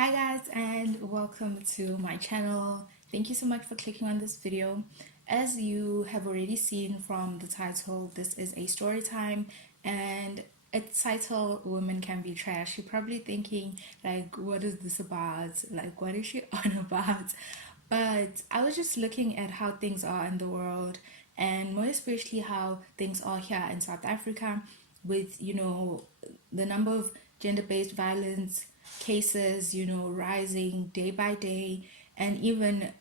Hi guys and welcome to my channel. Thank you so much for clicking on this video. As you have already seen from the title, this is a story time and it's titled Women Can Be Trash. You're probably thinking like what is this about? Like what is she on about? But I was just looking at how things are in the world and more especially how things are here in South Africa with the number of gender-based violence cases rising day by day, and even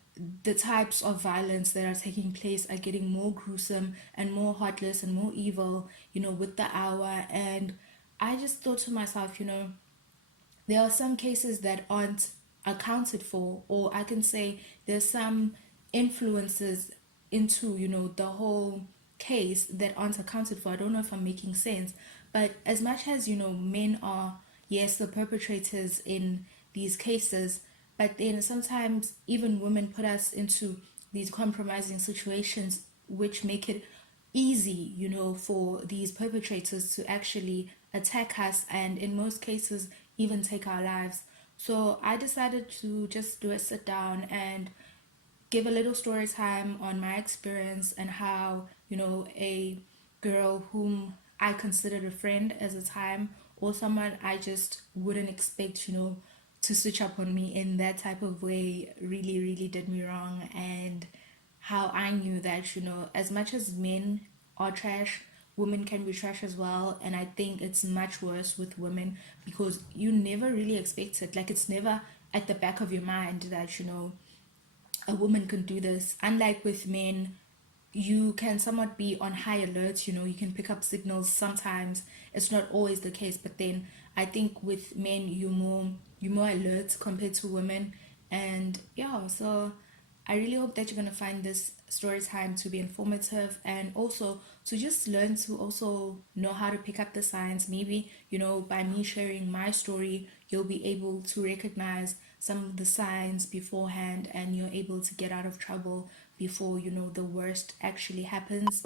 the types of violence that are taking place are getting more gruesome and more heartless and more evil with the hour. And I just thought to myself, there are some cases that aren't accounted for, or I can say there's some influences into the whole case that aren't accounted for. I don't know if I'm making sense, but as much as men are, yes, the perpetrators in these cases, but then sometimes even women put us into these compromising situations which make it easy for these perpetrators to actually attack us, and in most cases even take our lives. So I decided to just do a sit down and give a little story time on my experience and how a girl whom I considered a friend at the time, or someone I just wouldn't expect to switch up on me in that type of way, really did me wrong. And how I knew that as much as men are trash, women can be trash as well. And I think it's much worse with women because you never really expect it. Like, it's never at the back of your mind that a woman can do this. Unlike with men, you can somewhat be on high alert, you can pick up signals sometimes. It's not always the case, but then I think with men you're more alert compared to women. And yeah, so I really hope that you're going to find this story time to be informative, and also to just learn to also know how to pick up the signs. Maybe by me sharing my story, you'll be able to recognize some of the signs beforehand, and you're able to get out of trouble before the worst actually happens.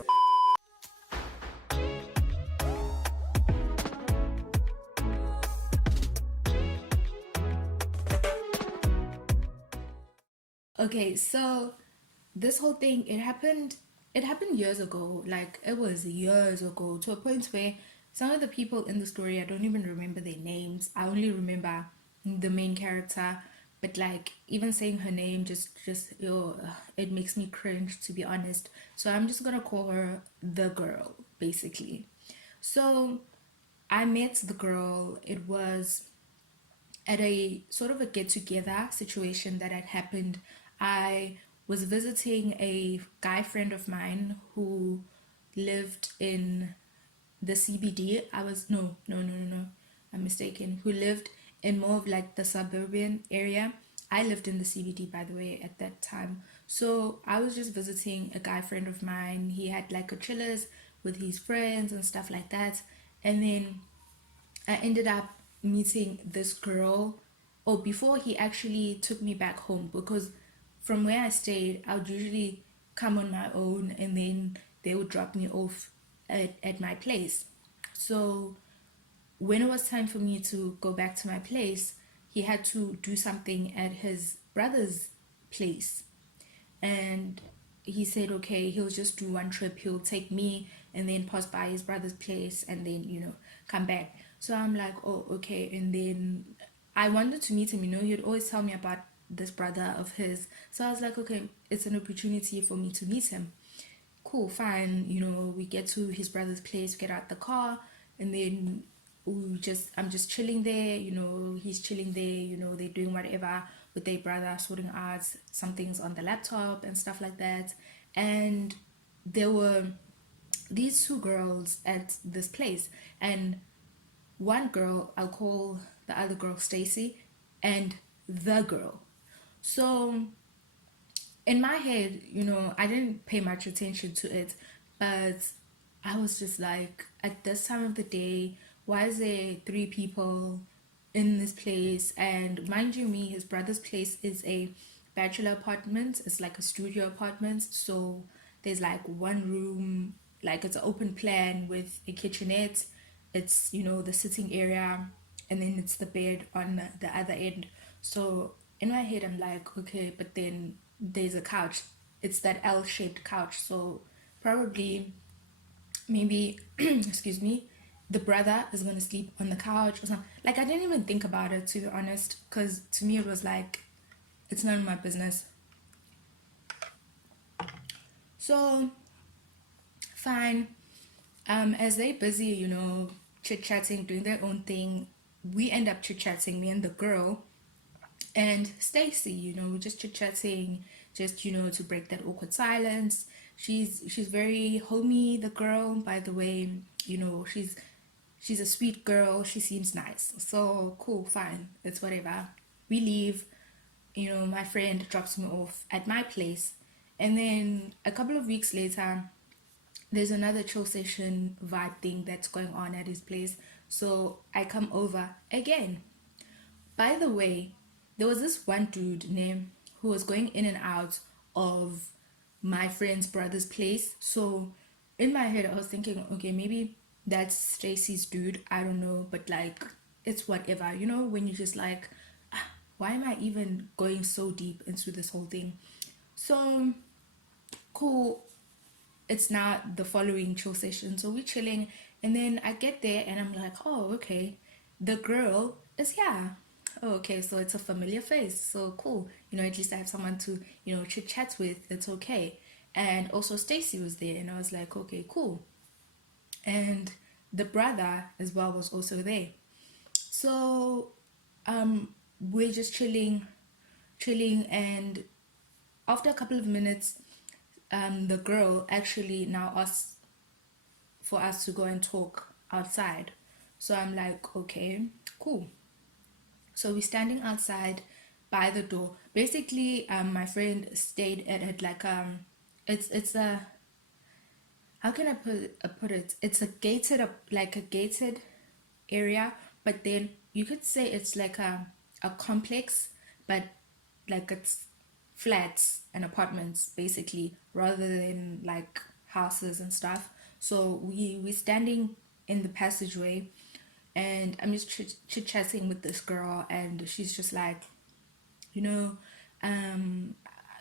Okay, so this whole thing, it happened years ago. Like, it was years ago, to a point where some of the people in the story, I don't even remember their names. I only remember the main character. But like, even saying her name just it makes me cringe, to be honest. So I'm just gonna call her the girl, basically. So I met the girl. It was at a sort of a get together situation that had happened. I was visiting a guy friend of mine who lived in the CBD. I was no, I'm mistaken. Who lived in more of like the suburban area. I lived in the CBD, by the way, at that time. So I was just visiting a guy friend of mine. He had like a chillers with his friends and stuff like that. And then I ended up meeting this girl, or before he actually took me back home, because from where I stayed, I would usually come on my own and then they would drop me off at my place. So when it was time for me to go back to my place, he had to do something at his brother's place. And he said, okay, he'll just do one trip. He'll take me and then pass by his brother's place and then, come back. So I'm like, oh, okay. And then I wanted to meet him. He'd always tell me about this brother of his. So I was like, okay, it's an opportunity for me to meet him. Cool, fine. We get to his brother's place, get out the car, and then I'm just chilling there. He's chilling there. They're doing whatever with their brother, sorting out some things on the laptop and stuff like that. And there were these two girls at this place, and one girl, I'll call the other girl Stacy, and the girl. So in my head, I didn't pay much attention to it, but I was just like, at this time of the day, why is there three people in this place? And mind you, his brother's place is a bachelor apartment. It's like a studio apartment. So there's like one room, like it's an open plan with a kitchenette. It's, the sitting area, and then it's the bed on the other end. So in my head, I'm like, okay, but then there's a couch. It's that L-shaped couch. So probably, maybe, excuse me, the brother is going to sleep on the couch or something. Like, I didn't even think about it, to be honest, because to me, it was like, it's none of my business. So, fine. As they're busy, chit-chatting, doing their own thing, we end up chit-chatting, me and the girl and Stacy, just chit-chatting, just, to break that awkward silence. She's very homey, the girl, by the way. She's a sweet girl. She seems nice. So cool, fine. It's whatever. We leave. My friend drops me off at my place. And then a couple of weeks later, there's another chill session vibe thing that's going on at his place. So I come over again. By the way, there was this one dude named who was going in and out of my friend's brother's place. So in my head, I was thinking, okay, maybe that's Stacy's dude. I don't know, but like, it's whatever. When you just like, why am I even going so deep into this whole thing? So cool. It's now the following chill session. So we're chilling, and then I get there and I'm like, oh, okay. The girl is here. Oh, okay, so it's a familiar face. So cool. At least I have someone to, chit chat with. It's okay. And also Stacy was there, and I was like, okay, cool. And the brother as well was also there. So we're just chilling, and after a couple of minutes, the girl actually now asks for us to go and talk outside. So I'm like, okay, cool. So we're standing outside by the door. Basically, my friend stayed at like it's a, how can I put it? It's a gated up, like a gated area, but then you could say it's like a complex, but like it's flats and apartments basically, rather than like houses and stuff. So we're standing in the passageway, and I'm just chit chatting with this girl, and she's just like, you know, um,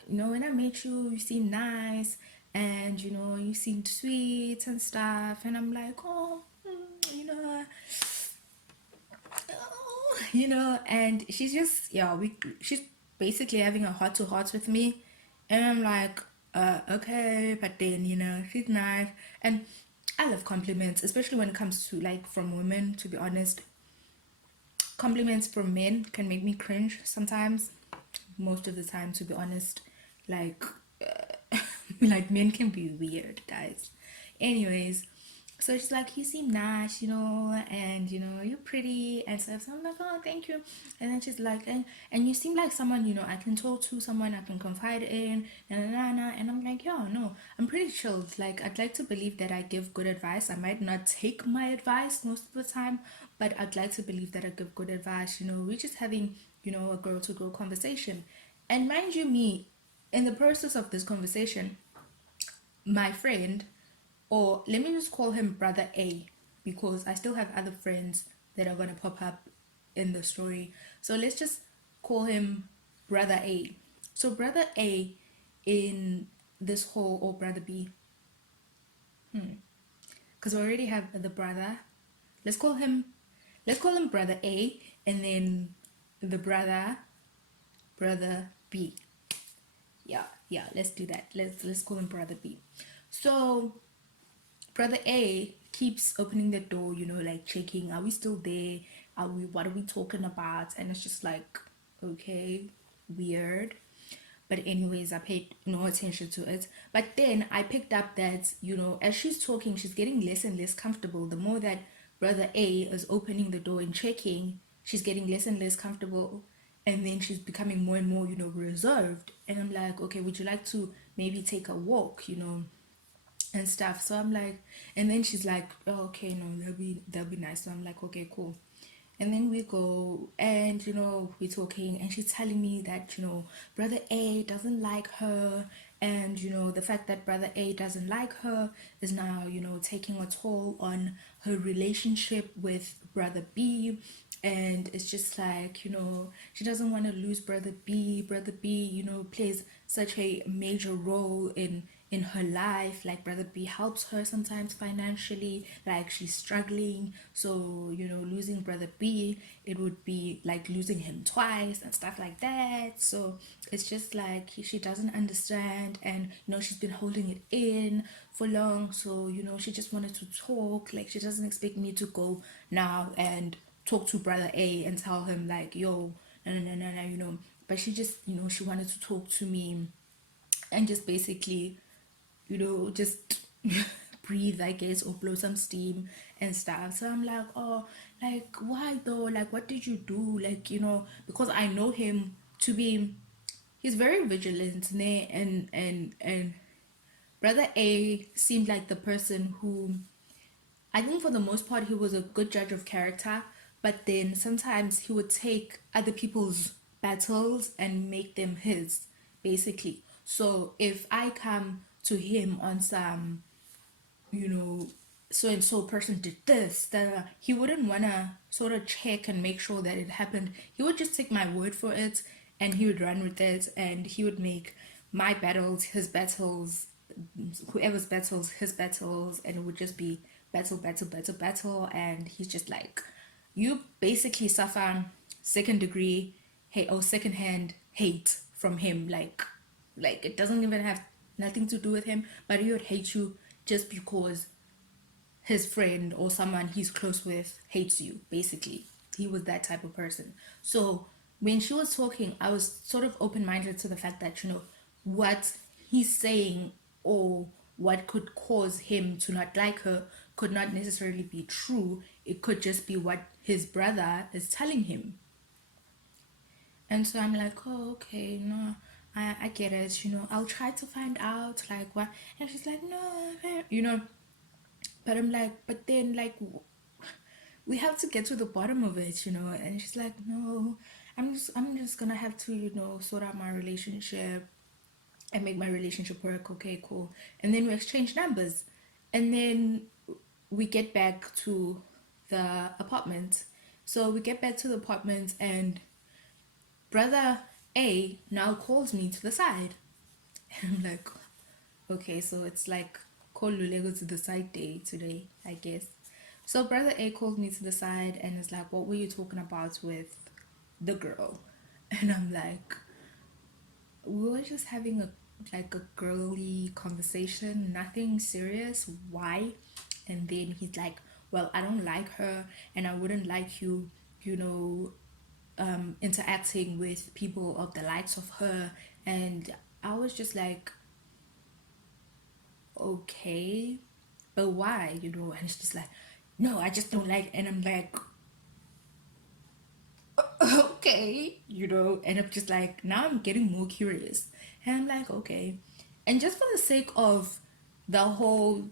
when I met you, you seemed nice, and you seemed sweet and stuff, and I'm like, oh, and she's just, yeah, she's basically having a heart to heart with me, and I'm like, okay, but then she's nice, and I love compliments, especially when it comes to like from women. To be honest, compliments from men can make me cringe sometimes. Most of the time, to be honest, like like men can be weird, guys. Anyways, so she's like, you seem nice, and you're pretty and stuff. So I'm like, oh, thank you. And then she's like, and you seem like someone, I can talk to, someone I can confide in, and I'm like, yeah, no, I'm pretty chilled. Like, I'd like to believe that I give good advice. I might not take my advice most of the time, but I'd like to believe that I give good advice. We're just having, a girl to girl conversation. And mind you, me, in the process of this conversation, my friend, or let me just call him Brother A, because I still have other friends that are gonna pop up in the story. So let's just call him Brother A. So Brother A in this whole, or Brother B, because we already have the brother. Let's call him Brother A, and then the Brother B. Yeah, let's do that. Let's call him Brother B. So Brother A keeps opening the door, like checking, are we still there? What are we talking about? And it's just like, okay, weird. But anyways, I paid no attention to it. But then I picked up that, as she's talking, she's getting less and less comfortable. The more that Brother A is opening the door and checking, she's getting less and less comfortable. And then she's becoming more and more, reserved. And I'm like, okay, would you like to maybe take a walk, and stuff? So I'm like, and then she's like, oh, okay, no, that'll be nice. So I'm like, okay, cool. And then we go, and we're talking, and she's telling me that Brother A doesn't like her, and the fact that Brother A doesn't like her is now taking a toll on her relationship with brother B, and it's just like, she doesn't want to lose brother B. Brother B, plays such a major role in her life. Like, brother B helps her sometimes financially, like she's struggling, so losing brother B, it would be like losing him twice and stuff like that. So it's just like she doesn't understand, and she's been holding it in for long. So she just wanted to talk. Like, she doesn't expect me to go now and talk to brother A and tell him like, yo, no, no, no, no, no, but she just she wanted to talk to me and just basically just breathe, I guess, or blow some steam and stuff. So I'm like, oh, like, why though? Like, what did you do? Like, because I know him to be, he's very vigilant, ne? And brother A seemed like the person who, I think for the most part, he was a good judge of character, but then sometimes he would take other people's battles and make them his, basically. So if I come to him on some, so and so person did this, that he wouldn't want to sort of check and make sure that it happened. He would just take my word for it and he would run with it, and he would make my battles his battles, whoever's battles his battles, and it would just be battle, battle, battle, battle. And he's just like, you basically suffer second degree hate or second hand hate from him. Like it doesn't even have nothing to do with him, but he would hate you just because his friend or someone he's close with hates you, basically. He was that type of person. So when she was talking, I was sort of open-minded to the fact that what he's saying or what could cause him to not like her could not necessarily be true. It could just be what his brother is telling him. And so I'm like, oh, okay, no, I get it, I'll try to find out, like, what. And she's like, no, but I'm like, but then, like, we have to get to the bottom of it, And she's like, no, I'm just gonna have to, sort out my relationship and make my relationship work. Okay, cool. And then we exchange numbers, and then we get back to the apartment. So we get back to the apartment, and brother A now calls me to the side. And I'm like, okay, so it's like call Lulego to the side day today, I guess. So brother A called me to the side and is like, what were you talking about with the girl? And I'm like, we were just having a girly conversation, nothing serious. Why? And then he's like, well, I don't like her, and I wouldn't like you, you know, interacting with people of the likes of her. And I was just like, okay, but why? And it's just like, no, I just don't like. And I'm like, okay, and I'm just like, now I'm getting more curious. And I'm like, okay. And just for the sake of the whole,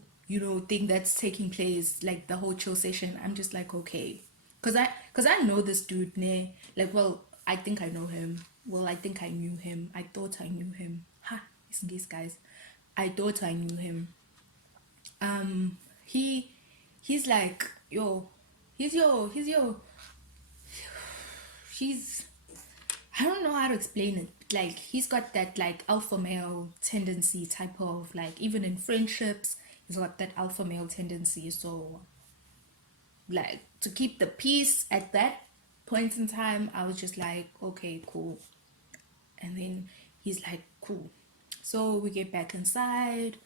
thing that's taking place, like the whole chill session, I'm just like, okay. Cause I know this dude, ne? Like, well, I think I know him. Well, I think I knew him. I thought I knew him. Ha, these guys. I thought I knew him. Um, he, he's like, yo, he's I don't know how to explain it. Like, he's got that like alpha male tendency type of, like, even in friendships, he's got that alpha male tendency. So like, to keep the peace at that point in time, I was just like, okay, cool. And then he's like, cool. So we get back inside,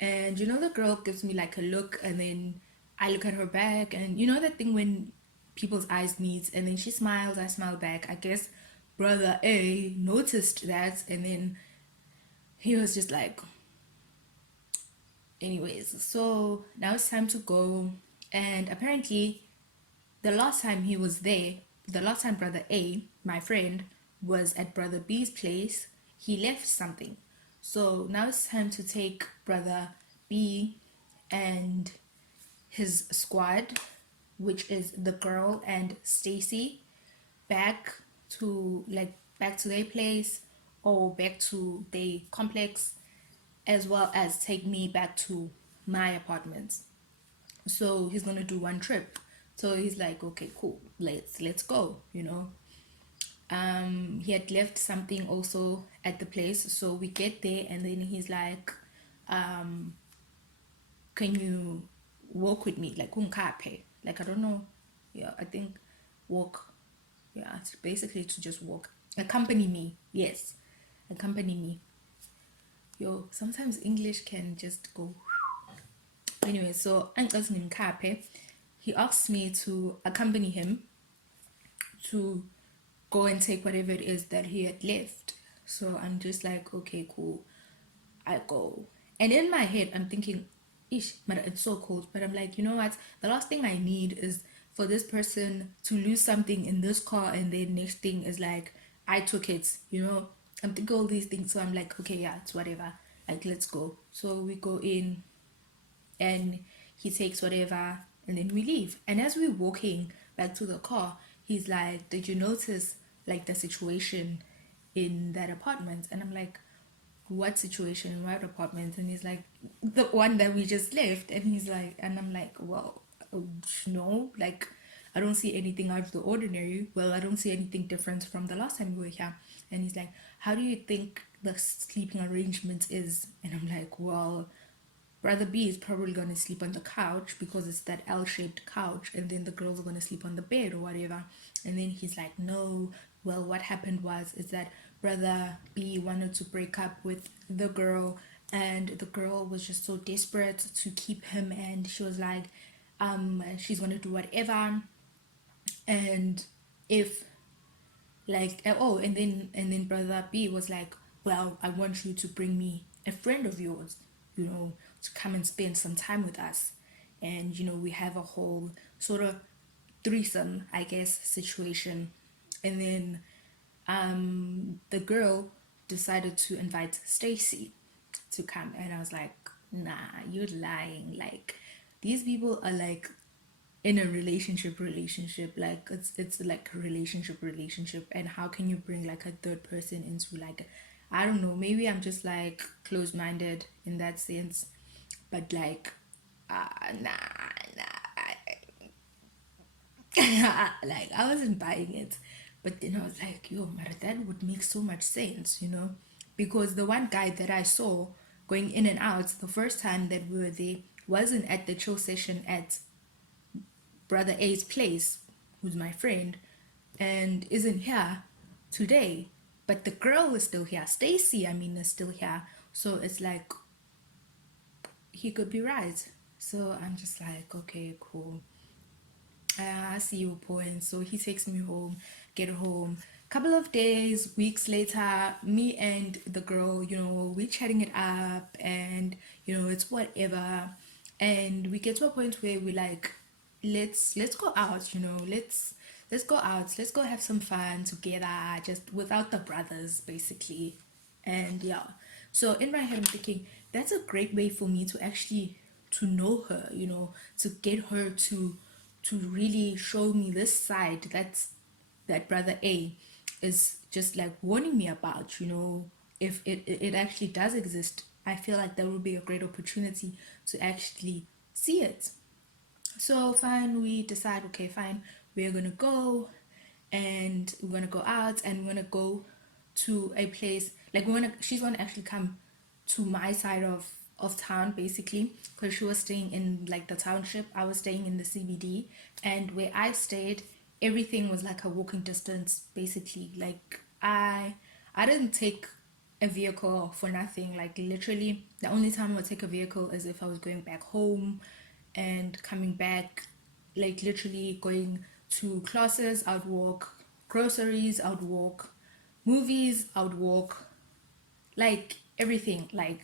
and the girl gives me like a look, and then I look at her back, and that thing when people's eyes meet, and then she smiles, I smile back. I guess brother A noticed that, and then he was just like, anyways, so now it's time to go. And apparently the last time he was there, the last time brother A, my friend, was at brother B's place, he left something. So now it's time to take brother B and his squad, which is the girl and Stacy, back back to their place or back to their complex, as well as take me back to my apartment. So he's gonna do one trip. So he's like, okay, cool, let's go, you know. He had left something also at the place, so we get there, and then he's like, can you walk with me, like unkape, like I don't know, yeah, I think walk, yeah, it's basically to just walk, accompany me, yes, accompany me. Yo, sometimes English can just go. Anyway, so he asked me to accompany him to go and take whatever it is that he had left. So I'm just like, okay, cool. I go. And in my head, I'm thinking, ish, but it's so cold. But I'm like, you know what? The last thing I need is for this person to lose something in this car, and then next thing is like, I took it, you know? I'm thinking all these things. So I'm like, okay, yeah, it's whatever. Like, let's go. So we go in, and he takes whatever, and then we leave. And as we're walking back to the car, he's like, did you notice like the situation in that apartment? And I'm like, what situation in what apartment? And he's like, the one that we just left. And he's like, and I'm like, well, no, like I don't see anything out of the ordinary. Well, I don't see anything different from the last time we were here. And he's like, how do you think the sleeping arrangement is? And I'm like, well, brother B is probably going to sleep on the couch because it's that L-shaped couch, and then the girls are going to sleep on the bed or whatever. And then he's like, no, well, what happened was is that brother B wanted to break up with the girl, and the girl was just so desperate to keep him, and she was like, she's going to do whatever. And if like, oh, and then brother B was like, well, I want you to bring me a friend of yours, you know, to come and spend some time with us. And you know, we have a whole sort of threesome, I guess, situation. And then the girl decided to invite Stacy to come, and I was like, nah, you're lying. Like, these people are like in a relationship, like it's like a relationship. And how can you bring like a third person into, like, I don't know, maybe I'm just like closed-minded in that sense, but like nah, like I wasn't buying it. But then I was like, yo, Mara, that would make so much sense, you know, because the one guy that I saw going in and out the first time that we were there wasn't at the chill session at brother A's place, who's my friend, and isn't here today. But the girl is still here. Stacy, I mean, is still here. So it's like he could be right. So I'm just like, okay, cool. I see your point. So he takes me home, get home. Couple of days, weeks later, me and the girl, you know, we're chatting it up, and you know, it's whatever. And we get to a point where we like, let's go out, you know, let's go out, let's go have some fun together, just without the brothers, basically. And yeah, so in my head I'm thinking that's a great way for me to actually to know her, you know, to get her to really show me this side that brother A is just like warning me about, you know. If it actually does exist, I feel like that would be a great opportunity to actually see it. So fine, we decide, okay, fine, we're gonna go, and we're gonna go out, and we're gonna go to a place, like she's gonna actually come to my side of town, basically, because she was staying in like the township, I was staying in the CBD. And where I stayed, everything was like a walking distance, basically. Like I didn't take a vehicle for nothing. Like, literally the only time I would take a vehicle is if I was going back home and coming back. Like, literally going to classes, I would walk. Groceries, I would walk. Movies, I would walk. Like, everything, like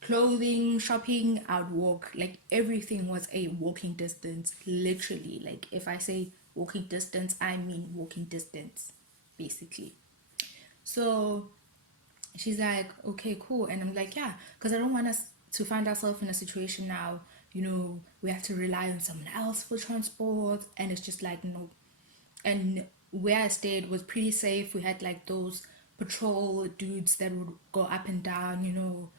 clothing, shopping, I would walk. Like, everything was a walking distance, literally. Like, if I say walking distance, I mean walking distance, basically. So she's like, okay, cool. And I'm like, yeah, because I don't want us to find ourselves in a situation now, you know, we have to rely on someone else for transport. And it's just like, no. And where I stayed was pretty safe. We had like those patrol dudes that would go up and down, you know,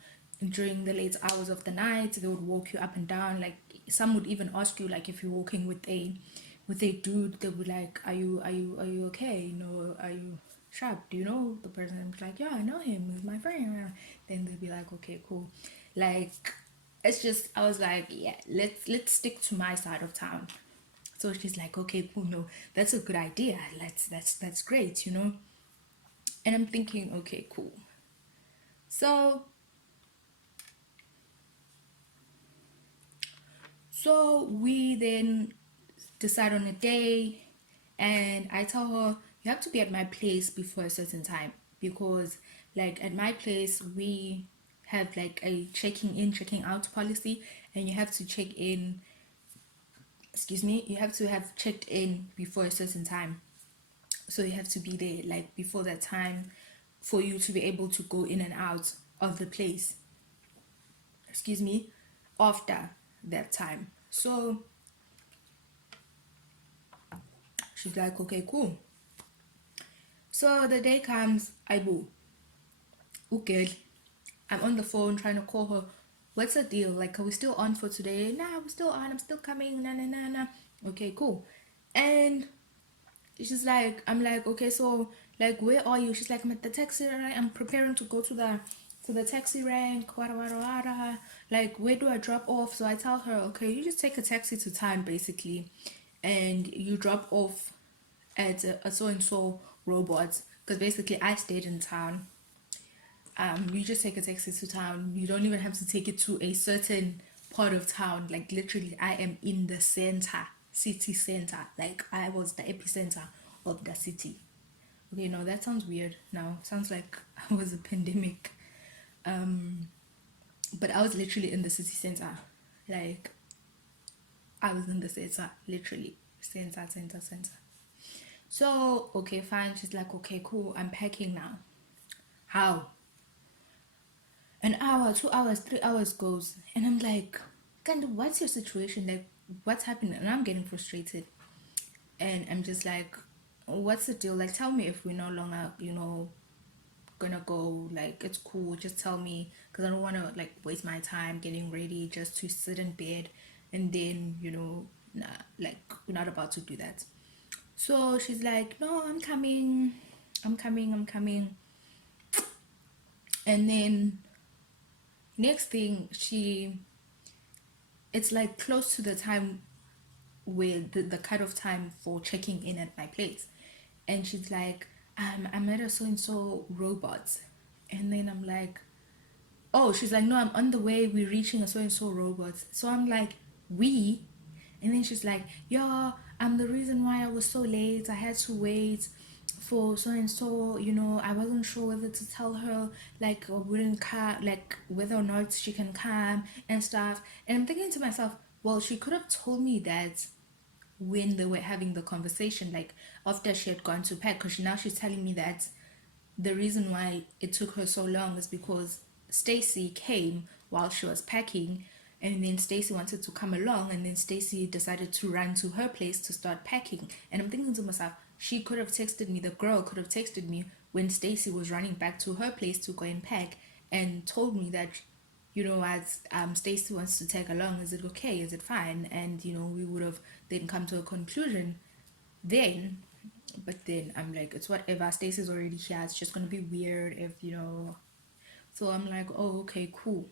during the late hours of the night. They would walk you up and down. Like, some would even ask you, like, if you're walking with a with a dude, they'll be like, are you okay? Are you sharp? Do you know the person? I'm like, yeah, I know him. He's my friend. Then they'll be like, okay, cool. Like, it's just, I was like, yeah, let's stick to my side of town. So she's like, okay, cool, no, that's a good idea. That's great. And I'm thinking, okay, cool. So we then decide on a day, and I tell her, you have to be at my place before a certain time, because like at my place we have like a checking in, checking out policy, and you have to check in, excuse me, you have to have checked in before a certain time. So you have to be there like before that time for you to be able to go in and out of the place, excuse me, after that time. So she's like, okay, cool. So the day comes, I boo. Okay. I'm on the phone trying to call her. What's the deal? Like, are we still on for today? Nah, we're still on. I'm still coming. Nah, nah, nah, nah. Okay, cool. And she's like, I'm like, okay, so like, where are you? She's like, I'm at the taxi rank. I'm preparing to go to the taxi rank. Wada, wada, wada. Like, where do I drop off? So I tell her, okay, you just take a taxi to town basically, and you drop off at a so and so robot, because basically I stayed in town. You just take a taxi to town. You don't even have to take it to a certain part of town. Like literally, I am in the center, city center. Like I was the epicenter of the city. Okay, no, that sounds weird. Now sounds like I was a pandemic. But I was literally in the city center. Like I was in the center, literally center, center, center. So okay, fine. She's like, okay, cool. I'm packing now. How? An hour, 2 hours, 3 hours goes, and I'm like, kind of, what's your situation? Like, what's happening? And I'm getting frustrated, and I'm just like, what's the deal? Like, tell me if we're no longer, gonna go. Like, it's cool. Just tell me, because I don't want to like waste my time getting ready just to sit in bed, and then nah, like we're not about to do that. So she's like, no, I'm coming, I'm coming, and then next thing it's like close to the time where the cutoff time for checking in at my place, and she's like, I'm at a so and so robot, and then I'm like, oh, she's like, no, I'm on the way, we're reaching a so and so robot. So I'm like, we? And then she's like, yeah, I'm the reason why I was so late, I had to wait for so and so, I wasn't sure whether to tell her like or wouldn't come, like whether or not she can come and stuff. And I'm thinking to myself, well, she could have told me that when they were having the conversation, like after she had gone to pack, because now she's telling me that the reason why it took her so long is because Stacy came while she was packing, and then Stacy wanted to come along, and then Stacy decided to run to her place to start packing. And I'm thinking to myself, she could have texted me, the girl could have texted me when Stacy was running back to her place to go and pack, and told me that, as Stacy wants to tag along, is it okay, is it fine? And we would have then come to a conclusion then. But then I'm like, it's whatever, Stacey's already here, it's just gonna be weird if so I'm like, oh, okay, cool.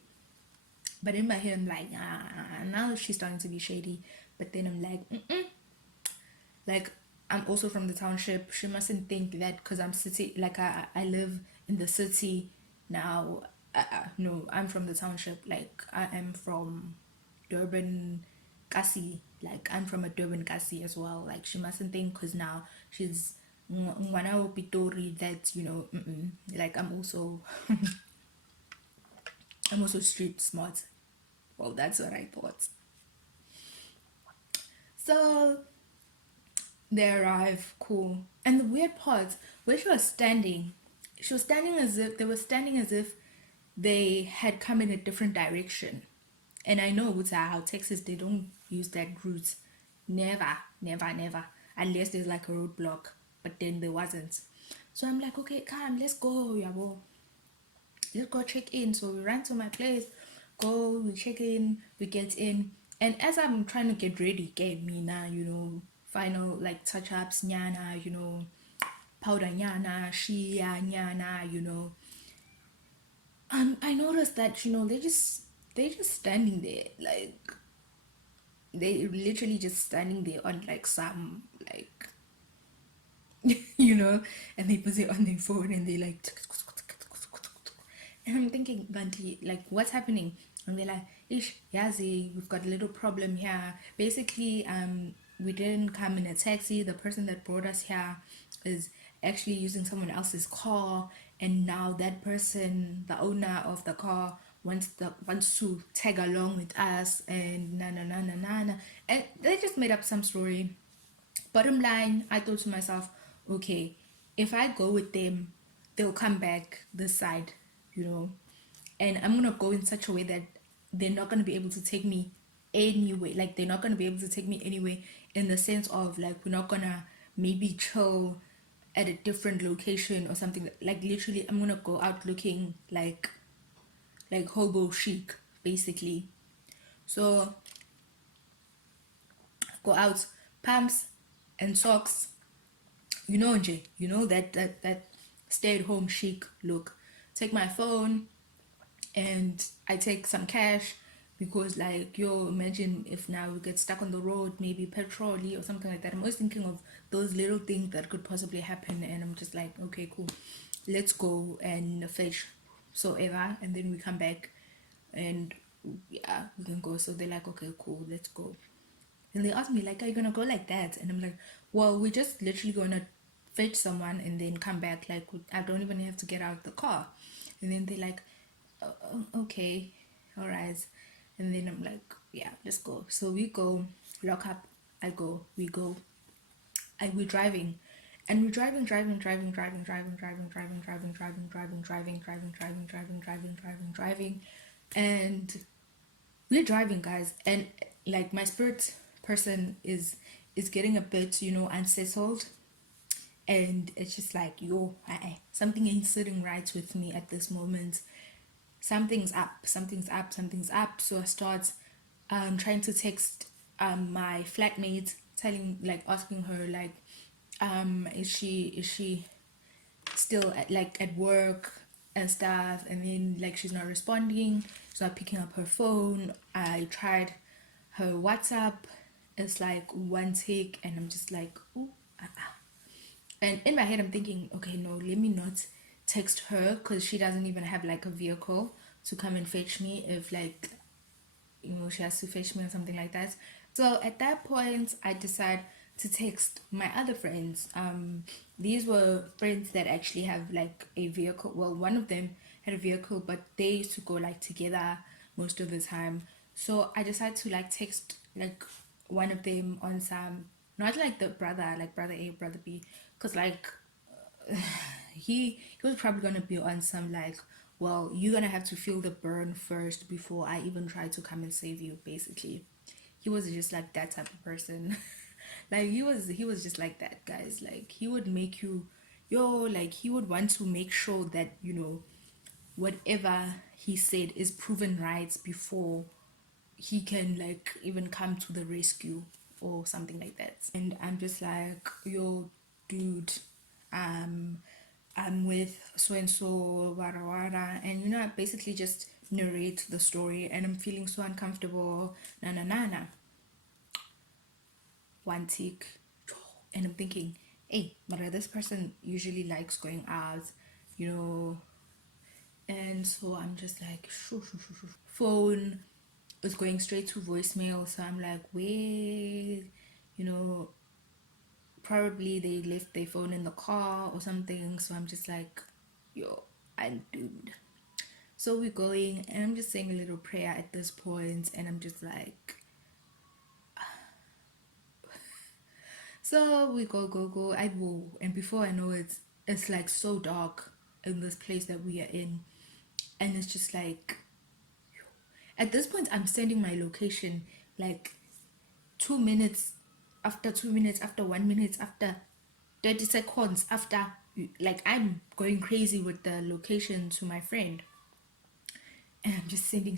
But in my head I'm like, now she's starting to be shady. But then I'm like, like, I'm also from the township, she mustn't think that because I'm city, like I live in the city now. No, I'm from the township, like I am from Durban, Kasi. Like I'm from a Durban Kasi as well. Like she mustn't think because now she's Ngwana Pitori that like I'm also street smart. Well, that's what I thought. So they arrive, cool. And the weird part, where she was standing as if they were standing as if they had come in a different direction. And I know with how Texas they don't use that route. Never, never, never. Unless there's like a roadblock. But then there wasn't. So I'm like, okay, come, let's go, yabo. Let's go check in. So we ran to my place, go, we check in, we get in. And as I'm trying to get ready, get me now, final like touch-ups, nyana, powder nyana, shea nyana, I noticed that, they just standing there, like they literally just standing there on like some like and they put it on their phone and they like and I'm thinking, Ganti, like what's happening? And they're like, Ish, Yazi, we've got a little problem here. Basically, we didn't come in a taxi. The person that brought us here is actually using someone else's car, and now that person, the owner of the car, wants to tag along with us and na na na na na na. And they just made up some story. Bottom line, I thought to myself, okay, if I go with them, they'll come back this side, and I'm gonna go in such a way that they're not gonna be able to take me anyway. Like they're not gonna be able to take me anyway in the sense of like we're not gonna maybe chill at a different location or something. Like literally, I'm gonna go out looking like hobo chic, basically. So go out, pumps and socks, Nje, that stay at home chic look. Take my phone and I take some cash because like imagine if now we get stuck on the road, maybe petrol or something like that. I'm always thinking of those little things that could possibly happen, and I'm just like, okay, cool, let's go and fetch so ever, and then we come back and yeah, we can go. So they're like, okay, cool, let's go. And they asked me, like, are you gonna go like that? And I'm like, well, we're just literally gonna fetch someone and then come back. Like, I don't even have to get out the car. And then they're like, okay, all right. And then I'm like, yeah, let's go. So we go, lock up, I go, we go. We're driving. And we're driving. And we're driving, guys, and like my spirit person is getting a bit unsettled, and it's just like something ain't sitting right with me at this moment. Something's up. So I start trying to text my flatmate, asking her like is she still at work and stuff, and then like she's not responding, she's not picking up her phone. I tried her WhatsApp, it's like one tick, and I'm just like, ooh, and in my head I'm thinking, okay, no, let me not text her because she doesn't even have like a vehicle to come and fetch me if like she has to fetch me or something like that. So at that point, I decide to text my other friends. These were friends that actually have like a vehicle. Well, one of them had a vehicle, but they used to go like together most of the time. So I decided to like text like one of them on some, not like the brother, like brother A, brother B, because like he was probably gonna be on some like, well, you're gonna have to feel the burn first before I even try to come and save you, basically. He was just like that type of person. Like he was just like that, guys. Like he would make you like he would want to make sure that whatever he said is proven right before he can like even come to the rescue or something like that. And I'm just like, yo, dude, um I'm with so and so, wara wara, and I basically just narrate the story, and I'm feeling so uncomfortable, na na na na. One tick, and I'm thinking, hey, but this person usually likes going out, you know, and so I'm just like, shoo, shoo, shoo, shoo. Phone is going straight to voicemail, so I'm like, wait, you know, probably they left their phone in the car or something. So I'm just like, yo, I'm doomed. So we're going, and I'm just saying a little prayer at this point, and I'm just like, so we go. I go, and before I know it, it's like so dark in this place that we are in, and it's just like, at this point, I'm sending my location like 2 minutes after 2 minutes after 1 minute after 30 seconds after, like I'm going crazy with the location to my friend, and I'm just sending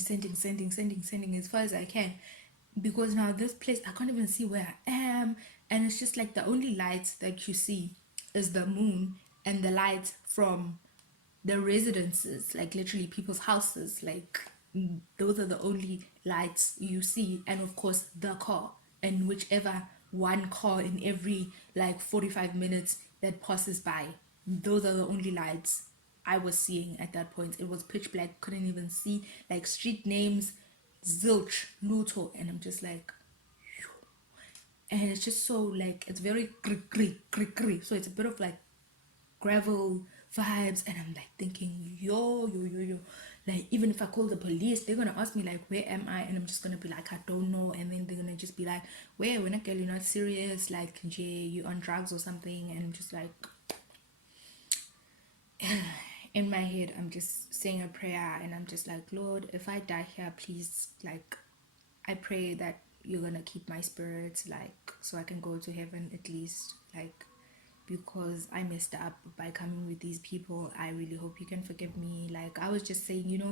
as far as I can, because now this place I can't even see where I am, and it's just like the only light that you see is the moon and the light from the residences, like literally people's houses. Like those are the only lights you see, and of course the car, and whichever one car in every like 45 minutes that passes by. Those are the only lights I was seeing at that point. It was pitch black, couldn't even see like street names, zilch, luto, and I'm just like, and it's just so like it's very so it's a bit of like gravel vibes, and I'm like thinking, yo, like even if I call the police, they're gonna ask me like, where am I? And I'm just gonna be like, I don't know. And then they're gonna just be like, where, when a girl, you're not serious, like Jay, you on drugs or something. And I'm just like, in my head I'm just saying a prayer, and I'm just like, Lord, if I die here, please, like, I pray that you're gonna keep my spirits, like, so I can go to heaven at least, like, because I messed up by coming with these people. I really hope you can forgive me. Like, I was just saying,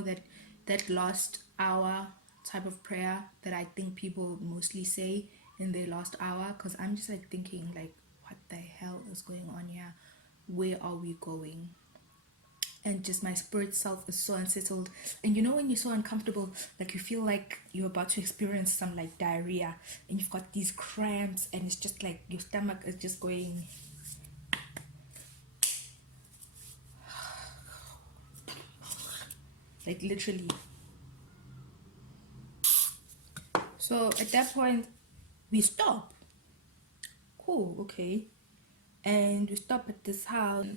that last hour type of prayer that I think people mostly say in their last hour, because I'm just like thinking, like, what the hell is going on here? Where are we going? And just my spirit self is so unsettled. And when you're so uncomfortable, like you feel like you're about to experience some like diarrhea, and you've got these cramps, and it's just like your stomach is just going, like, literally. So at that point, we stop. Cool, okay. And we stop at this house.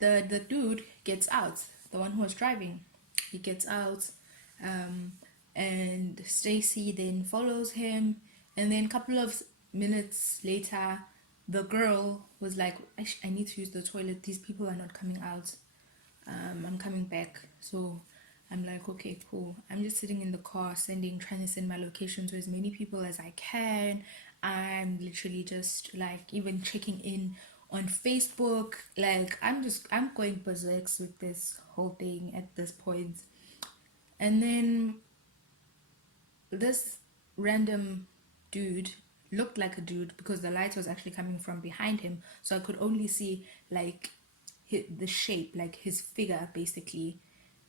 The dude gets out, the one who was driving. He gets out, um, and Stacy then follows him. And then a couple of minutes later, the girl was like, I need to use the toilet. These people are not coming out. I'm coming back. So I'm like, okay, cool. I'm just sitting in the car, trying to send my location to as many people as I can. I'm literally just like even checking in on Facebook. Like, I'm going berserk with this whole thing at this point. And then this random dude looked like a dude because the light was actually coming from behind him, so I could only see like the shape, like his figure basically.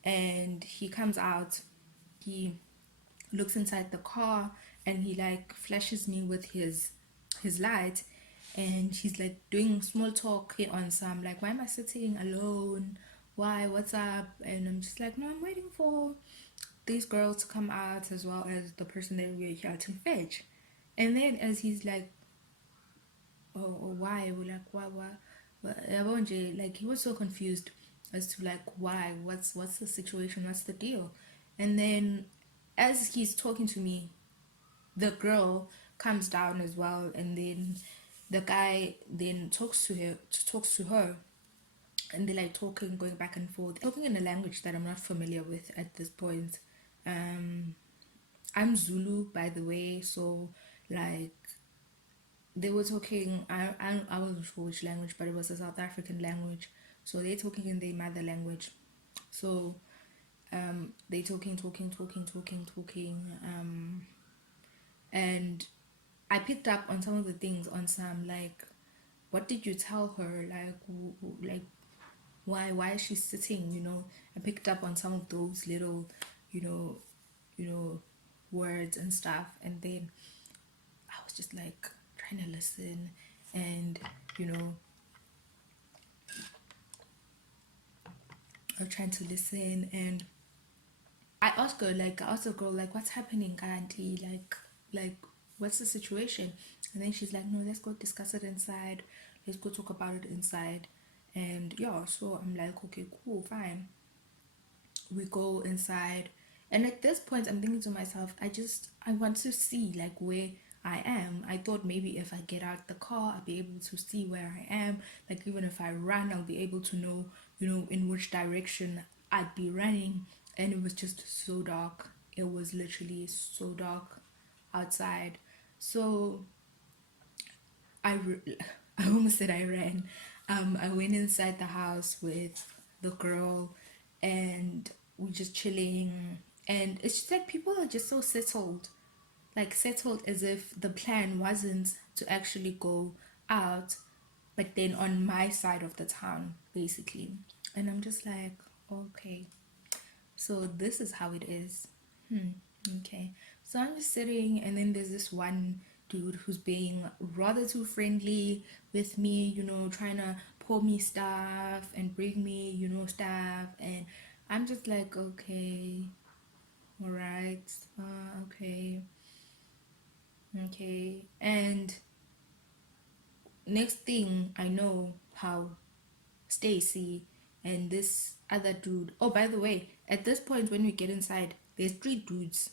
And he comes out, he looks inside the car, and he like flashes me with his light, and he's like doing small talk here on some like, why am I sitting alone, what's up? And I'm just like, no, I'm waiting for these girls to come out, as well as the person that we're here to fetch. And then as he's like, oh, why? We're like, why? Like, he was so confused as to like, why? What's the situation? What's the deal? And then as he's talking to me, the girl comes down as well, and then the guy then talks to her, and they're like talking, going back and forth, talking in a language that I'm not familiar with at this point. I'm Zulu, by the way, so like they were talking. I wasn't sure which language, but it was a South African language. So they're talking in their mother language. So they talking, and I picked up on some of the things, on some like, what did you tell her? Like, like, why is she sitting? I picked up on some of those little, you know, words and stuff, and then I was just like trying to listen, and I was trying to listen, and I asked the girl, like, what's happening, auntie? Like, what's the situation? And then she's like, no, let's go discuss it inside. Let's go talk about it inside. And yeah, so I'm like, okay, cool, fine. We go inside, and at this point I'm thinking to myself, I want to see like where I am. I thought maybe if I get out the car, I'll be able to see where I am. Like, even if I run, I'll be able to know, in which direction I'd be running. And it was just so dark. It was literally so dark outside. So I almost said I ran. I went inside the house with the girl, and we just chilling. And it's just like people are just so settled, like settled as if the plan wasn't to actually go out, but then on my side of the town, basically. And I'm just like, okay, so this is how it is. Okay. So I'm just sitting, and then there's this one dude who's being rather too friendly with me, trying to pour me stuff and bring me, stuff. And I'm just like, okay, all right, okay, okay. And next thing I know, how Stacy and this other dude. Oh, by the way, at this point when we get inside, there's three dudes.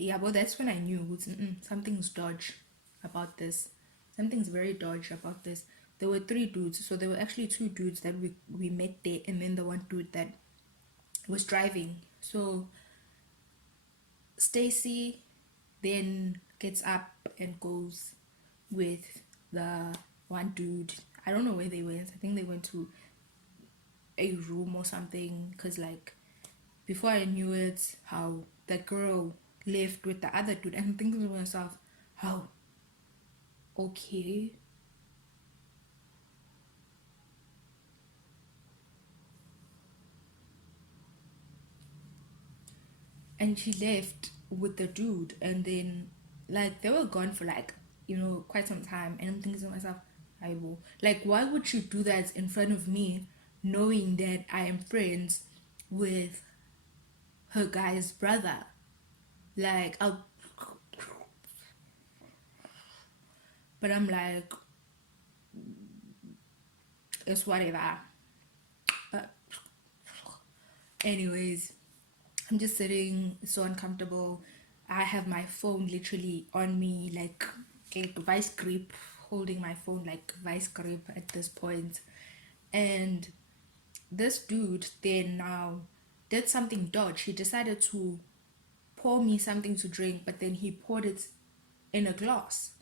Yeah, but that's when I knew something's dodge about this. Something's very dodge about this. There were three dudes, so there were actually two dudes that we met there, and then the one dude that was driving. So Stacy then gets up and goes with the one dude. I don't know where they went. I think they went to a room or something, because like before I knew it, how that girl left with the other dude, and I'm thinking to myself, how, okay. And she left with the dude, and then like they were gone for like, quite some time, and I'm thinking to myself, I will, like, why would she do that in front of me, knowing that I am friends with her guy's brother? Like, but I'm like, it's whatever. But anyways, I'm just sitting, so uncomfortable. I have my phone literally on me, like vice grip, holding my phone like vice grip at this point. And this dude then now did something dodge. He decided to pour me something to drink, but then he poured it in a glass.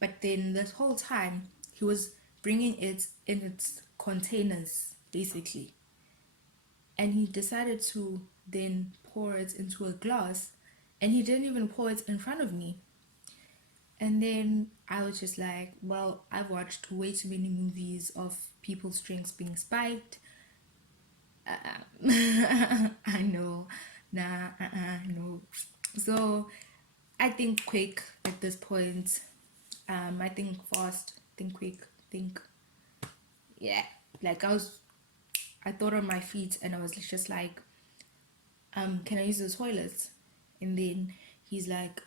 But then this whole time, he was bringing it in its containers, basically. And he decided to then pour it into a glass, and he didn't even pour it in front of me. And then I was just like, well, I've watched way too many movies of people's drinks being spiked. I know, nah, no. So I think quick at this point. I think fast, think quick, think, yeah. Like I thought on my feet, and I was just like, can I use the toilet? And then he's like,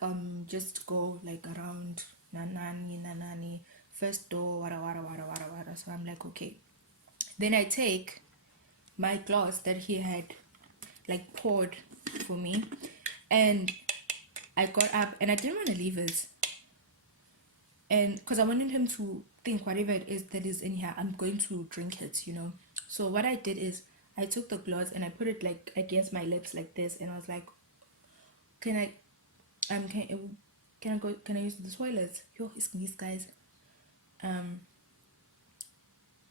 just go like around nanani, first door, wada wada wada wada wada. So I'm like, okay. Then I take my glass that he had like poured for me, and I got up, and I didn't want to leave it, and because I wanted him to think whatever it is that is in here, I'm going to drink it. So what I did is I took the glass and I put it like against my lips like this, and I was like, can I can I go, can I use the toilet? Yo, it's these guys. um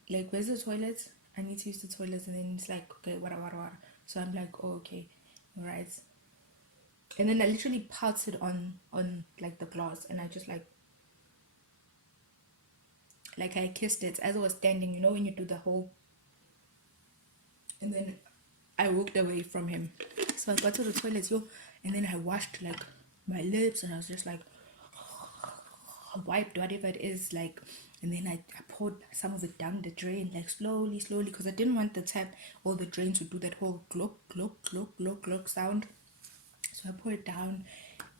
like, where's the toilet? I need to use the toilet. And then it's like, okay, what. So I'm like, oh, okay, all right. And then I literally pouted on like the glass, and I just like I kissed it as I was standing, when you do the whole. And then I walked away from him. So I got to the toilet, yo, and then I washed like my lips, and I was just like, wiped whatever it is, like. And then I poured some of it down the drain, like slowly, because I didn't want the tap or the drain to do that whole glug glug glug glug glug sound. So I poured it down,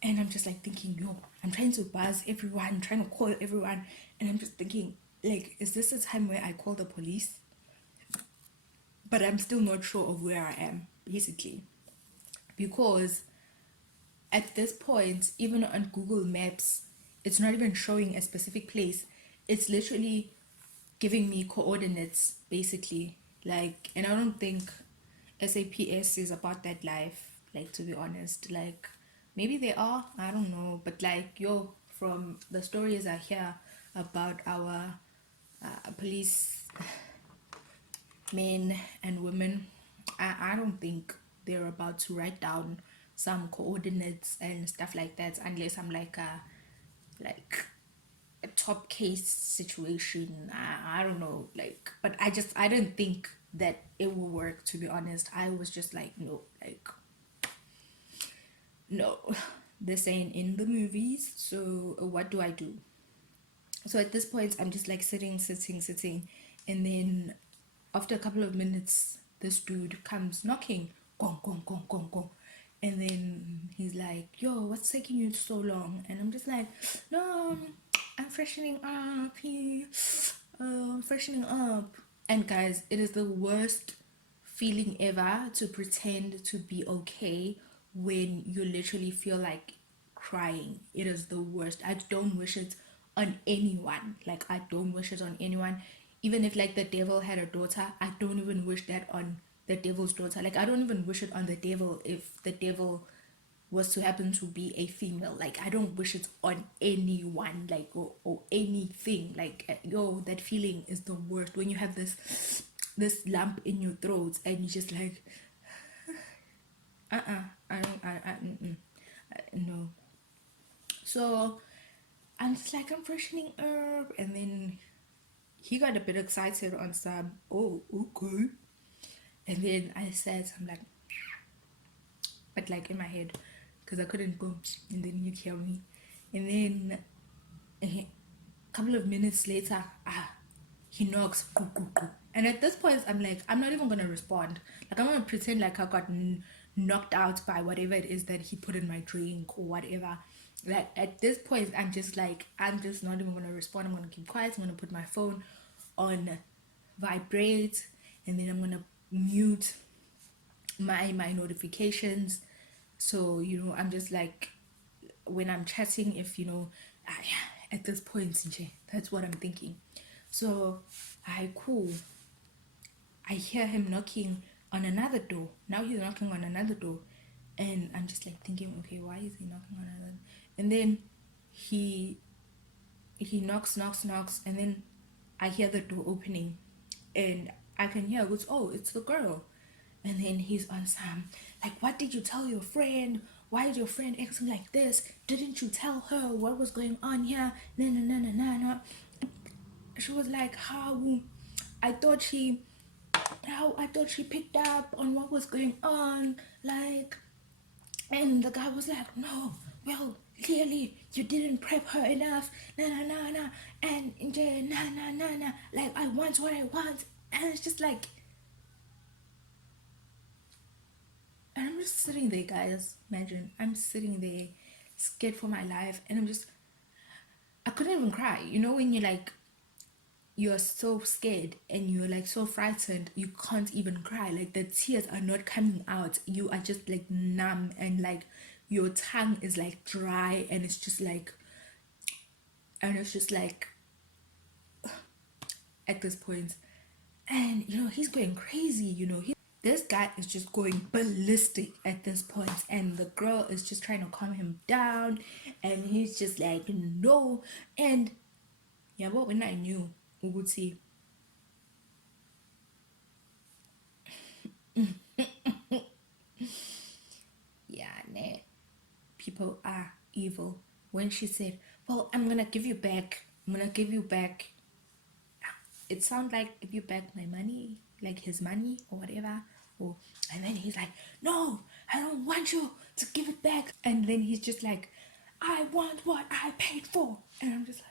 and I'm just like thinking, yo, I'm trying to buzz everyone, trying to call everyone, and I'm just thinking, like, is this a time where I call the police? But I'm still not sure of where I am, basically, because at this point, even on Google Maps, it's not even showing a specific place. It's literally giving me coordinates, basically. Like, and I don't think SAPS is about that life, like, to be honest. Like, maybe they are, I don't know. But like, yo, from the stories I hear about our police men and women, I don't think they're about to write down some coordinates and stuff like that, unless I'm like a top case situation. I don't know, like, but I didn't think that it will work, to be honest. I was just like, no, like, no, this ain't in the movies. So what do I do? So at this point, I'm just like sitting, and then after a couple of minutes, this dude comes knocking, gong gong gong gong gong, and then he's like, "Yo, what's taking you so long?" And I'm just like, "No, I'm freshening up. Freshening up." And guys, it is the worst feeling ever to pretend to be okay when you literally feel like crying. It is the worst. I don't wish it on anyone. Like, I don't wish it on anyone. Even if like the devil had a daughter, I don't even wish that on the devil's daughter. Like, I don't even wish it on the devil if the devil was to happen to be a female. Like, I don't wish it on anyone, like, or anything. Like, yo, that feeling is the worst when you have this lump in your throat and you just like, I don't, no. So I'm just like, I'm freshening up, and then he got a bit excited on some, oh, okay. And then I said, I'm like, but like in my head, because I couldn't go, and then you hear me. And then a couple of minutes later, he knocks, and at this point, I'm like, I'm not even gonna respond. Like, I'm gonna pretend like I got knocked out by whatever it is that he put in my drink or whatever. Like, at this point, I'm just like, I'm just not even gonna respond. I'm gonna keep quiet. I'm gonna put my phone on vibrate, and then I'm gonna mute my notifications. So, you know, I'm just like, when I'm chatting, if you know, at this point, that's what I'm thinking. So I cool. I hear him knocking on another door. Now he's knocking on another door, and I'm just like thinking, okay, why is he knocking on another? And then he knocks, and then I hear the door opening, and I can hear, goes, oh, it's the girl. And then he's on some, like, what did you tell your friend? Why is your friend acting like this? Didn't you tell her what was going on here? No, no, no, no, no, no. She was like, how I thought she how I thought she picked up on what was going on, like. And the guy was like, no, well, clearly you didn't prep her enough, na na na na, and na na na na, like, I want what I want. And it's just like, and I'm just sitting there, guys. Imagine I'm sitting there, scared for my life, and I couldn't even cry. You know, when you're like, you're so scared and you're like so frightened, you can't even cry. Like, the tears are not coming out. You are just like numb, and like your tongue is like dry, and it's just like at this point. And you know, he's going crazy, you know. This guy is just going ballistic at this point, and the girl is just trying to calm him down, and he's just like, no. And yeah, but when I knew, we would see. Yeah, nah, people are evil. When she said, well, I'm gonna give you back, it sounded like give you back my money, like his money or whatever. Or, and then he's like, no, I don't want you to give it back. And then he's just like, I want what I paid for. And I'm just like,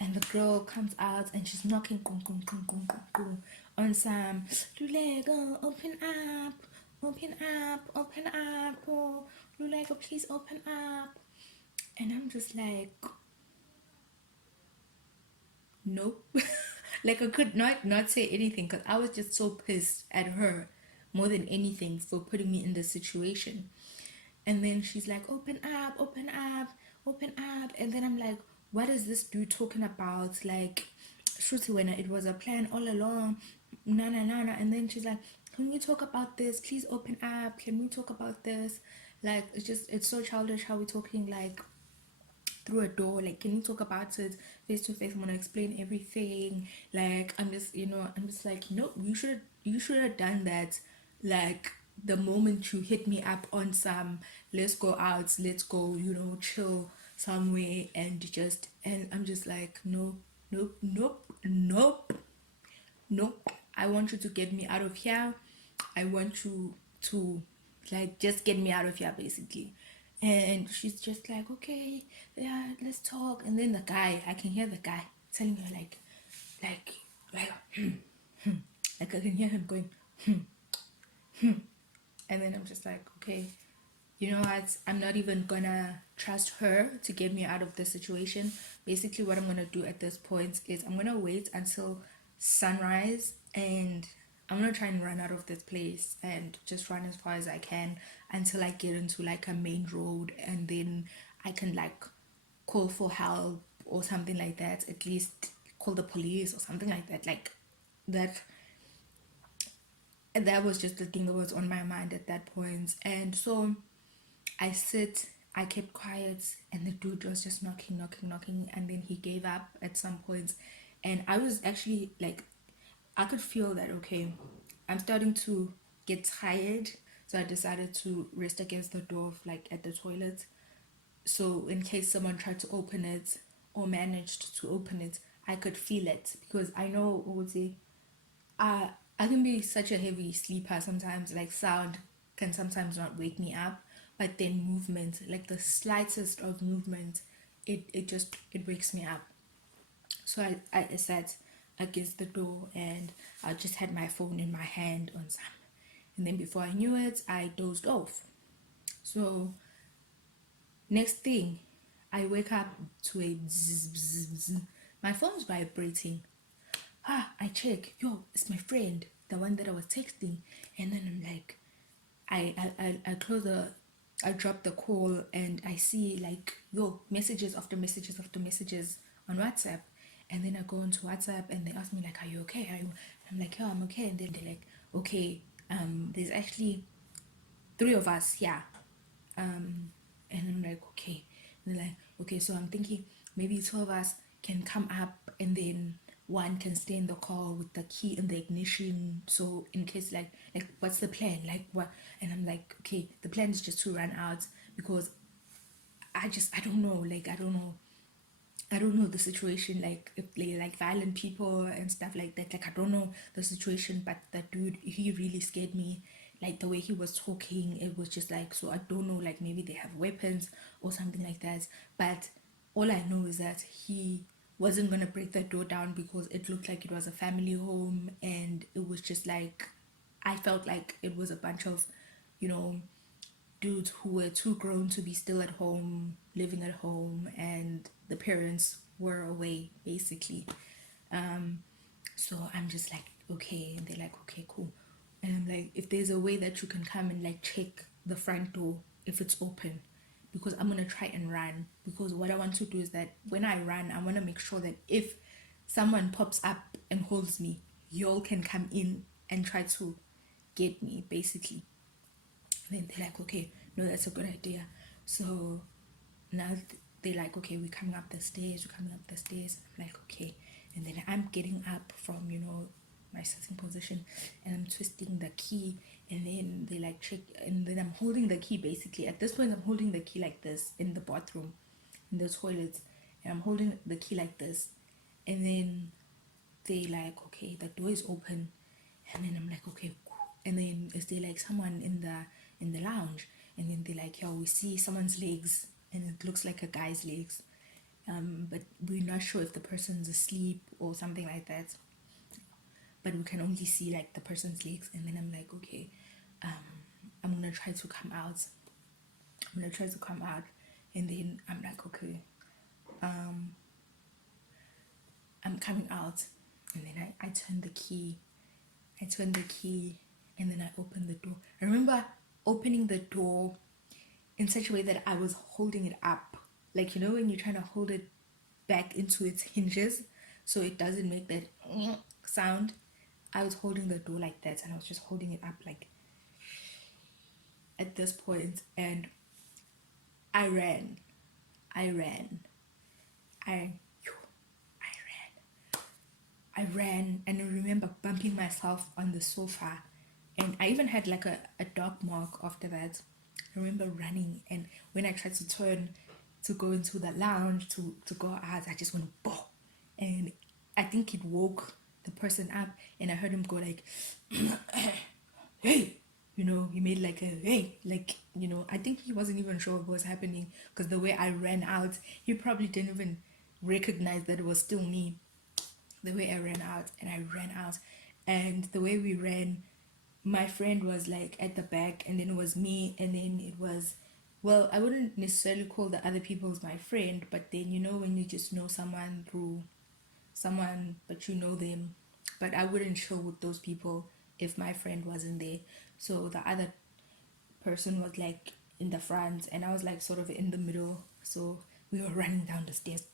and the girl comes out and she's knocking on some, Lulego, open up, oh, Lulego, please open up. And I'm just like, nope. Like, I could not say anything because I was just so pissed at her more than anything for putting me in this situation. And then she's like, open up, open up, open up. And then I'm like, what is this dude talking about? Like, Shruti, when it was a plan all along, na na na na. And then she's like, can we talk about this? Please open up. Can we talk about this? Like, it's so childish how we're talking, like, through a door, like, can you talk about it face to face? I'm gonna explain everything. Like, I'm just, I'm just like, no, you should have done that, like, the moment you hit me up on some, let's go out, let's go, chill somewhere, and I'm just like, no, nope, nope, nope, nope. I want you to get me out of here. I want you to, like, just get me out of here, basically. And she's just like, okay, yeah, let's talk. And then I can hear the guy telling her, like, like, like, I can hear him going, and then I'm just like, okay, you know what? I'm not even gonna trust her to get me out of this situation. Basically, what I'm gonna do at this point is I'm gonna wait until sunrise, and I'm gonna try and run out of this place and just run as far as I can until I get into like a main road, and then I can like call for help or something like that. At least call the police or something like that. Like that that was just the thing that was on my mind at that point. And so I kept quiet, and the dude was just knocking, knocking, knocking, and then he gave up at some point. And I was actually like, I could feel that, okay, I'm starting to get tired. So I decided to rest against the door, like at the toilet. So in case someone tried to open it or managed to open it, I could feel it, because I know, Uzi, I I can be such a heavy sleeper sometimes. Like, sound can sometimes not wake me up, but then movement, like the slightest of movement, it wakes me up. So I sat against the door, and I just had my phone in my hand on some, and then before I knew it, I dozed off. So next thing, I wake up to a bzz, bzz, bzz. My phone's vibrating. I check, yo, it's my friend, the one that I was texting. And then I'm like, I close the, I drop the call, and I see, like, yo, messages after messages after messages on WhatsApp. And then I go into WhatsApp, and they ask me, like, are you okay? Are you? I'm like, yo, I'm okay. And then they're like, okay, there's actually three of us here. And I'm like, okay. And they're like, okay, so I'm thinking maybe two of us can come up, and then one can stay in the car with the key in the ignition. So in case, like what's the plan? Like, what? And I'm like, okay, the plan is just to run out, because I don't know, like, I don't know the situation, like if they like violent people and stuff like that. Like, I don't know the situation, but that dude, he really scared me. Like the way he was talking, it was just like, so I don't know, like maybe they have weapons or something like that. But all I know is that he wasn't gonna break the door down, because it looked like it was a family home, and it was just like, I felt like it was a bunch of, you know, dudes who were too grown to be still at home, living at home, and the parents were away, basically. So I'm just like, okay. And they're like, okay, cool. And I'm like, if there's a way that you can come and like check the front door if it's open, because I'm gonna try and run. Because what I want to do is that when I run, I want to make sure that if someone pops up and holds me, y'all can come in and try to get me, basically. And then they're like, okay, no, that's a good idea. So now they're like, okay, we're coming up the stairs, we're coming up the stairs. I'm like, okay. And then I'm getting up from, my sitting position, and I'm twisting the key. And then they like check, and then I'm holding the key, basically. At this point, I'm holding the key like this in the bathroom, in the toilet. And I'm holding the key like this. And then they like, okay, the door is open. And then I'm like, okay, cool. And then is there like someone in the lounge? And then they're like, yo, we see someone's legs, and it looks like a guy's legs, but we're not sure if the person's asleep or something like that, but we can only see like the person's legs. And then I'm like, okay, I'm gonna try to come out. I'm gonna try to come out. And then I'm like, okay, I'm coming out. And then I turn the key. I turn the key, and then I open the door. I remember opening the door in such a way that I was holding it up. Like, when you're trying to hold it back into its hinges so it doesn't make that sound. I was holding the door like that, and I was just holding it up like at this point, and I ran. I ran. I I ran and I remember bumping myself on the sofa, and I even had like a dog mark after that. I remember running, and when I tried to turn to go into the lounge to go out, I just went boom, and I think it woke the person up, and I heard him go like, hey, he made like a hey, like, I think he wasn't even sure what was happening because the way I ran out, he probably didn't even recognize that it was still me. The way I ran out, and I ran out, and the way we ran, my friend was like at the back, and then it was me, and then it was, well, I wouldn't necessarily call the other people as my friend, but then when you just know someone through someone, but you know them, but I wouldn't chill with those people if my friend wasn't there. So the other person was like in the front, and I was like sort of in the middle. So we were running down the stairs,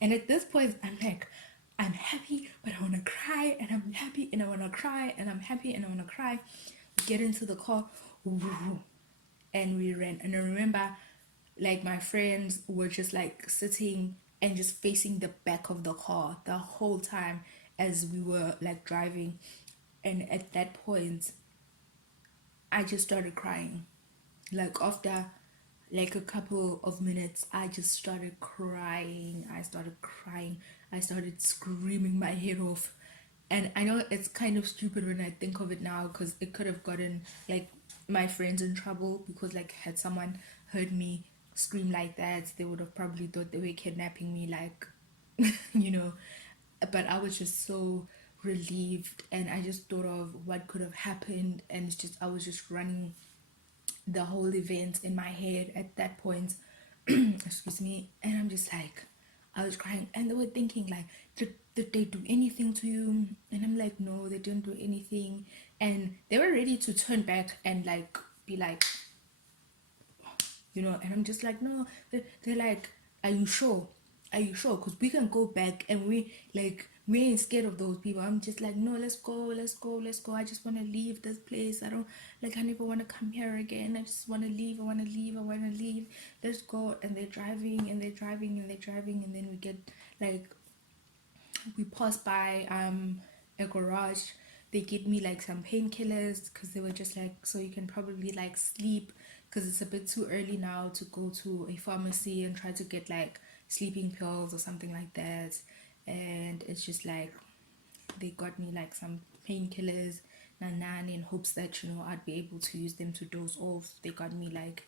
and at this point, I'm like, I'm happy, but I want to cry, and I'm happy, and I want to cry, and I'm happy, and I want to cry. We get into the car, and we ran. And I remember, like, my friends were just like sitting and just facing the back of the car the whole time as we were like driving. And at that point, I just started crying. Like, after like a couple of minutes, I just started crying. I started screaming my head off. And I know it's kind of stupid when I think of it now, because it could have gotten like my friends in trouble, because like had someone heard me scream like that, they would have probably thought they were kidnapping me, like, you know. But I was just so relieved, and I just thought of what could have happened, and it's just, I was just running the whole event in my head at that point. Excuse me. And I'm just like, I was crying, and they were thinking like, did they do anything to you? And I'm like, no, they didn't do anything. And they were ready to turn back and like be like, and I'm just like, no. They're like, are you sure? Are you sure? Because we can go back, and we ain't scared of those people. I'm just like, no, let's go, let's go, let's go. I just want to leave this place. I don't, like, I never want to come here again. I just want to leave. I want to leave. I want to leave. Let's go. And they're driving, and they're driving, and they're driving, and then we get like, we passed by a garage. They gave me like some painkillers, because they were just like, so you can probably like sleep, because it's a bit too early now to go to a pharmacy and try to get like sleeping pills or something like that. And it's just like, they got me like some painkillers, nanan, in hopes that I'd be able to use them to doze off. They got me like,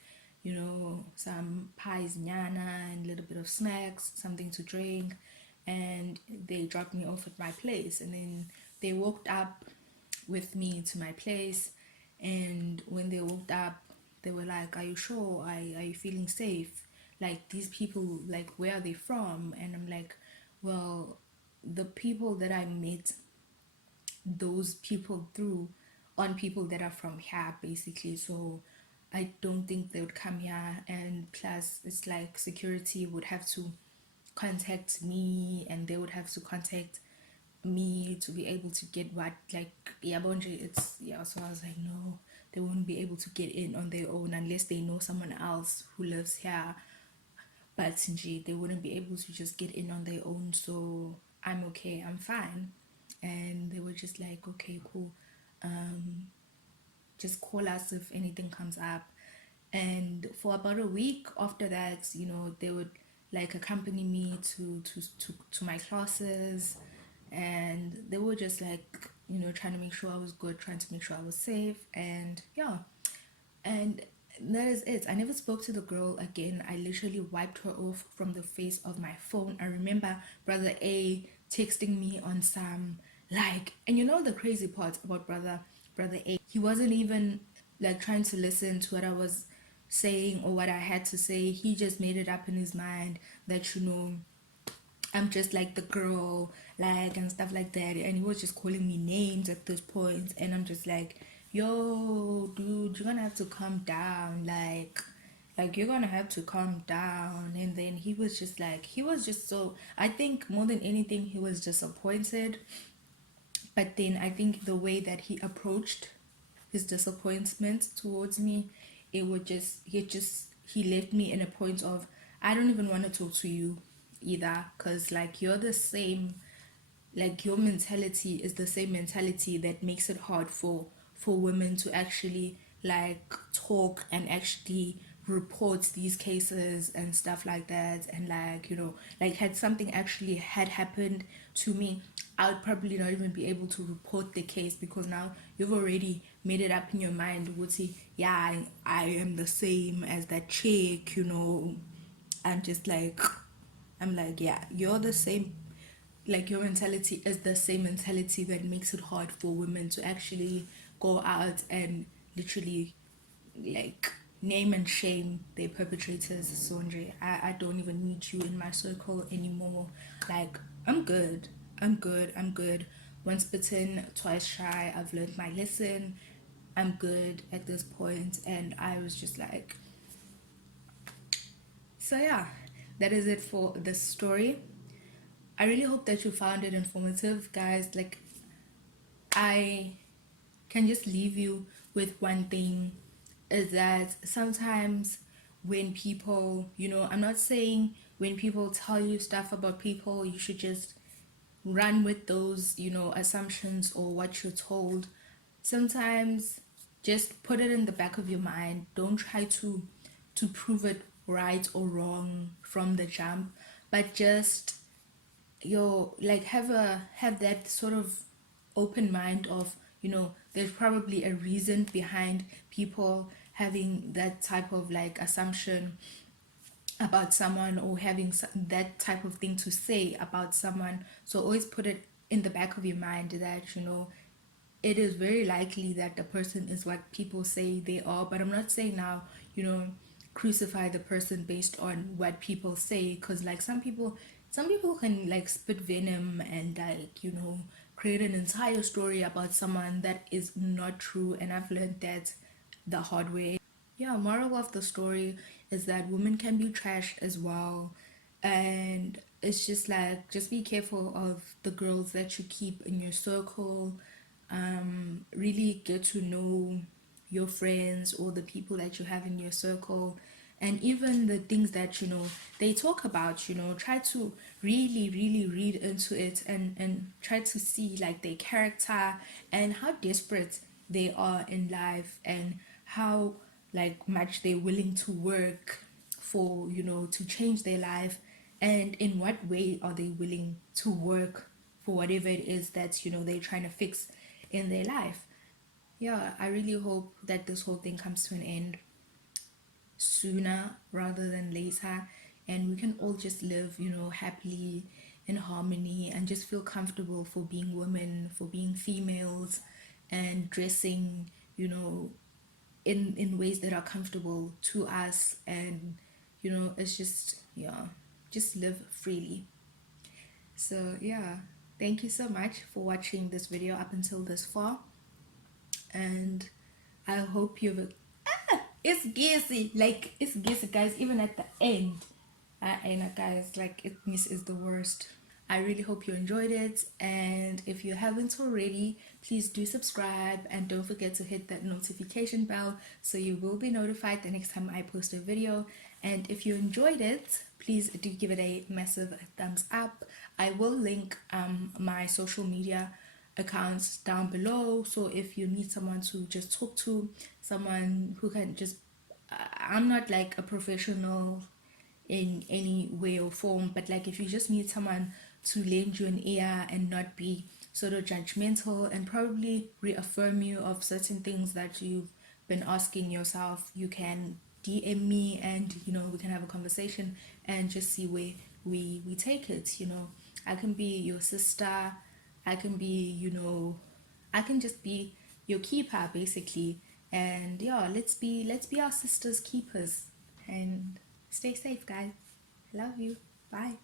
some pies, nyana, and a little bit of snacks, something to drink. And they dropped me off at my place, and then they walked up with me to my place. And when they walked up, they were like, are you sure? Are you feeling safe? Like, these people, like, where are they from? And I'm like, well, the people that I met, those people through on people that are from here, basically. So I don't think they would come here. And plus, it's like security would have to contact me, and they would have to contact me to be able to get what, like, yeah, bonje, it's, yeah. So I was like, no, they won't be able to get in on their own unless they know someone else who lives here. But nje, they wouldn't be able to just get in on their own. So I'm okay, I'm fine. And they were just like, okay, cool, just call us if anything comes up. And for about a week after that, they would like accompany me to my classes, and they were just like, trying to make sure I was good, trying to make sure I was safe. And yeah, and that is it. I never spoke to the girl again. I literally wiped her off from the face of my phone. I remember brother A texting me on some, like, and the crazy part about brother A, he wasn't even like trying to listen to what I was saying or what I had to say. He just made it up in his mind that I'm just like the girl, like, and stuff like that. And he was just calling me names at this point. And I'm just like, yo, dude, you're gonna have to calm down. Like you're gonna have to calm down. And then he was just like, he was just so, I think more than anything, he was disappointed. But then I think the way that he approached his disappointment towards me, it would just, he left me in a point of, I don't even want to talk to you either, because like you're the same, like your mentality is the same mentality that makes it hard for women to actually like talk and actually report these cases and stuff like that. And like, you know, like had something actually had happened to me, I would probably not even be able to report the case, because now you've already made it up in your mind, would say, yeah, I am the same as that chick, you know. I'm just like, I'm like, yeah, you're the same, like your mentality is the same mentality that makes it hard for women to actually go out and literally like name and shame their perpetrators. Sondre, I don't even need you in my circle anymore. Like, I'm good. I'm good. Once bitten, twice shy. I've learned my lesson. I'm good at this point. And I was just like, so yeah, that is it for the story. I really hope that you found it informative, guys. Like, I can just leave you with one thing, is that sometimes when people, you know, I'm not saying when people tell you stuff about people, you should just run with those, you know, assumptions or what you're told. Sometimes just put it in the back of your mind. Don't try to prove it right or wrong from the jump, but just you're like have that sort of open mind of, you know, there's probably a reason behind people having that type of like assumption about someone, or having that type of thing to say about someone. So always put it in the back of your mind that, you know, it is very likely that the person is what people say they are. But I'm not saying now, you know, crucify the person based on what people say, because like some people can like spit venom and like, you know, create an entire story about someone that is not true. And I've learned that the hard way. Yeah, moral of the story is that women can be trashed as well. And it's just like, just be careful of the girls that you keep in your circle. Really get to know your friends or the people that you have in your circle, and even the things that, you know, they talk about, you know, try to really read into it, and try to see like their character and how desperate they are in life, and how like much they're willing to work for, you know, to change their life, and in what way are they willing to work for whatever it is that, you know, they're trying to fix in their life. Yeah, I really hope that this whole thing comes to an end sooner rather than later, and we can all just live, you know, happily in harmony, and just feel comfortable for being women, for being females, and dressing, you know, in ways that are comfortable to us. And you know, it's just, yeah, just live freely. So yeah, thank you so much for watching this video up until this far, and I hope you've it's gassy, like it's gassy, guys, even at the end. And guys, like this is the worst. I really hope you enjoyed it, and if you haven't already, please do subscribe, and don't forget to hit that notification bell so you will be notified the next time I post a video. And if you enjoyed it, please do give it a massive thumbs up. I will link my social media accounts down below, so if you need someone to just talk to, someone who can just I'm not like a professional in any way or form, but like if you just need someone to lend you an ear and not be sort of judgmental, and probably reaffirm you of certain things that you've been asking yourself, you can DM me, and you know, we can have a conversation and just see where we take it, you know. I can be your sister, I can be, you know, I can just be your keeper basically. And yeah, let's be our sisters keepers, and stay safe, guys. I love you. Bye.